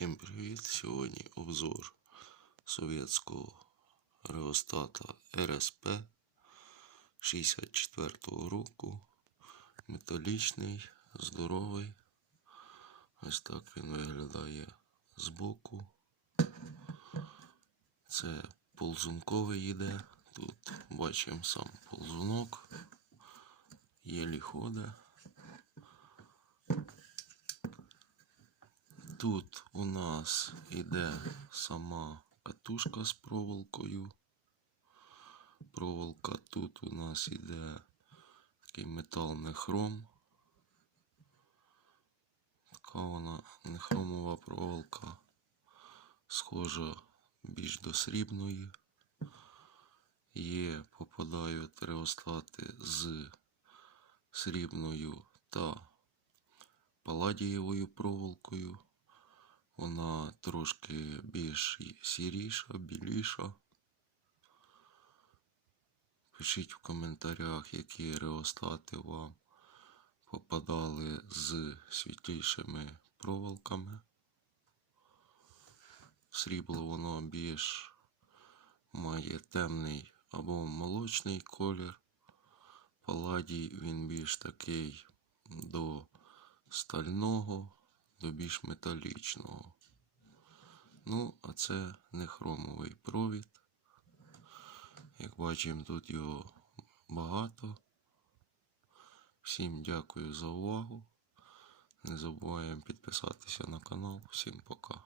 Всім привіт! Сьогодні обзор совєтського реостата РСП 64-го року. Металічний, здоровий. Ось так він виглядає збоку. Це ползунковий йде. Тут бачимо сам ползунок. Єлі ходить. Тут у нас іде сама катушка з проволокою. Проволока тут у нас іде такий метал не хром. Така вона нехромова проволока. Схожа більш до срібної. Є, попадають реостати з срібною та паладієвою проволокою. Вона трошки більш сіріша, біліша. Пишіть в коментарях, які реостати вам попадали з світлішими проволоками. Срібло воно більш має темний або молочний колір. Паладій він більш такий до стального до більш металічного. Ну, а це не хромовий провід. Як бачимо, тут його багато. Всім дякую за увагу. Не забуваємо підписатися на канал. Всім пока.